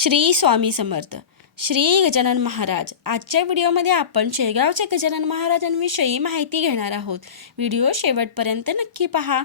श्री स्वामी समर्थ. श्री गजानन महाराज. आजच्या व्हिडिओमध्ये आपण शेगावच्या गजानन महाराजांविषयी माहिती घेणार आहोत. व्हिडिओ शेवटपर्यंत नक्की पहा.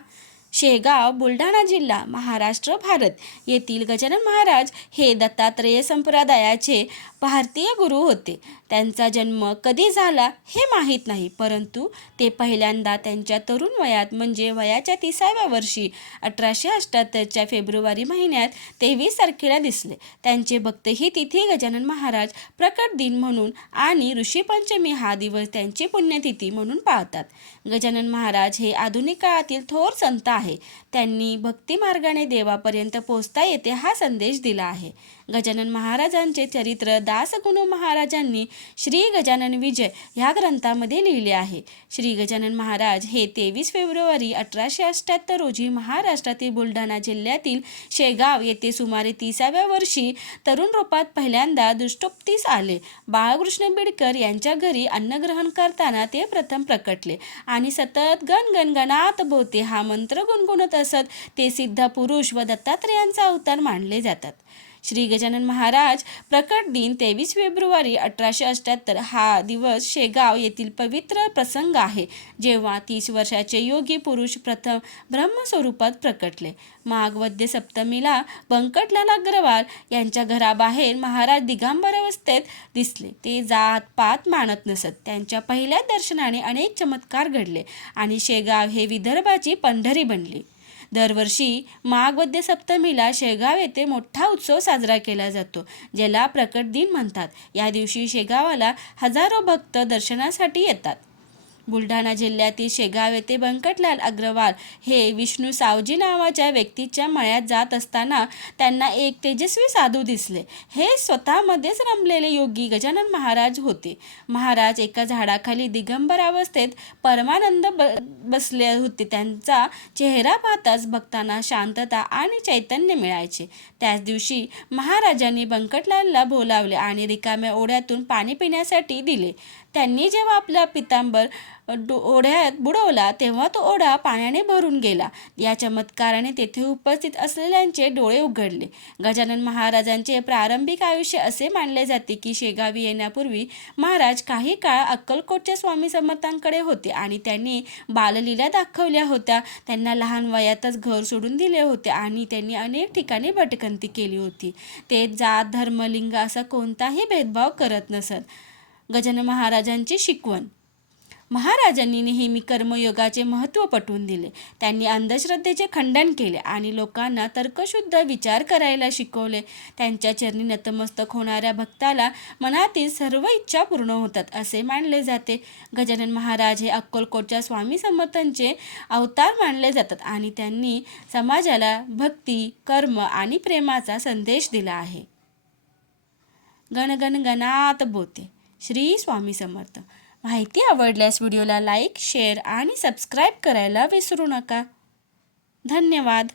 शेगाव, बुलढाणा जिल्हा, महाराष्ट्र, भारत येथील गजानन महाराज हे दत्तात्रेय संप्रदायाचे भारतीय गुरु होते. त्यांचा जन्म कधी झाला हे माहीत नाही, परंतु ते पहिल्यांदा त्यांच्या तरुण वयात म्हणजे वयाच्या 30व्या वर्षी 1878च्या फेब्रुवारी महिन्यात 23 तारखेला दिसले. त्यांचे भक्त ही तिथी गजानन महाराज प्रकट दिन म्हणून आणि ऋषीपंचमी हा दिवस त्यांची पुण्यतिथी म्हणून पाळतात. गजानन महाराज हे आधुनिक काळातील थोर संत आहे. त्यांनी भक्ती मार्गाने देवापर्यंत पोहोचता येते हा संदेश दिला आहे. गजानन महाराजांचे चरित्र दासगुणू महाराजांनी श्री गजानन विजय ह्या ग्रंथामध्ये लिहिले आहे. श्री गजानन महाराज हे 23 फेब्रुवारी 1878 रोजी महाराष्ट्रातील बुलढाणा जिल्ह्यातील शेगाव येथे सुमारे 30व्या वर्षी तरुण रूपात पहिल्यांदा दृष्टोपतीस आले. बाळकृष्ण बिडकर यांच्या घरी अन्नग्रहण करताना ते प्रथम प्रकटले आणि सतत गणगणगणात भोवते हा मंत्र गुणगुणत असत. ते सिद्ध पुरुष व दत्तात्रेयांचा अवतार मानले जातात. श्री गजानन महाराज प्रकट दिन 23 फेब्रुवारी 1878 हा दिवस शेगाव येथील पवित्र प्रसंग आहे, जेव्हा 30 वर्षाचे योगी पुरुष प्रथम ब्रह्मस्वरूपात प्रकटले. माघ वद्य सप्तमीला बंकटलाल अग्रवाल यांच्या घराबाहेर महाराज दिगंबर अवस्थेत दिसले. ते जात पात मानत नसत. त्यांच्या पहिल्या दर्शनाने अनेक चमत्कार घडले आणि शेगाव हे विदर्भाची पंढरी बनली. दरवर्षी माघ वद्य सप्तमीला शेगाव येथे मोठा उत्सव साजरा केला जातो, ज्याला प्रकट दिन म्हणतात. या दिवशी शेगावाला हजारो भक्त दर्शनासाठी येतात. बुलढाणा जिल्ह्यातील शेगाव येथे बंकटलाल अग्रवाल हे विष्णू सावजी नावाच्या व्यक्तीच्या मळ्यात जात असताना त्यांना एक तेजस्वी साधू दिसले. हे स्वतःमध्येच रमलेले योगी गजानन महाराज होते. महाराज एका झाडाखाली दिगंबर अवस्थेत परमानंद बसले होते. त्यांचा चेहरा पाहताच भक्तांना शांतता आणि चैतन्य मिळायचे. त्याच दिवशी महाराजांनी बंकटलालला बोलावले आणि रिकाम्या ओढ्यातून पाणी पिण्यासाठी दिले. त्यांनी जेव्हा आपला पितांबर ओढ्यात बुडवला तेव्हा तो ओढा पाण्याने भरून गेला. या चमत्काराने तेथे उपस्थित असलेल्यांचे डोळे उघडले. गजानन महाराजांचे प्रारंभिक आयुष्य असे मानले जाते की शेगावी येण्यापूर्वी महाराज काही काळ अक्कलकोटच्या स्वामी समर्थांकडे होते आणि त्यांनी बाललीला दाखवल्या होत्या. त्यांना लहान वयातच घर सोडून दिले होते आणि त्यांनी अनेक ठिकाणी भटकंती केली होती. ते जात, धर्म, लिंग असा कोणताही भेदभाव करत नसत. गजानन महाराजांची शिकवण. महाराजांनी नेहमी कर्मयोगाचे महत्त्व पटवून दिले. त्यांनी अंधश्रद्धेचे खंडन केले आणि लोकांना तर्कशुद्ध विचार करायला शिकवले. त्यांच्या चरणी नतमस्तक होणाऱ्या भक्ताला मनातील सर्व इच्छा पूर्ण होतात असे मानले जाते. गजानन महाराज हे अक्कलकोटच्या स्वामी समर्थांचे अवतार मानले जातात आणि त्यांनी समाजाला भक्ती, कर्म आणि प्रेमाचा संदेश दिला आहे. गणगणगणात बोते. श्री स्वामी समर्थ. माहिती आवडल्यास व्हिडिओला लाईक, शेअर आणि सबस्क्राईब करायला विसरू नका. धन्यवाद.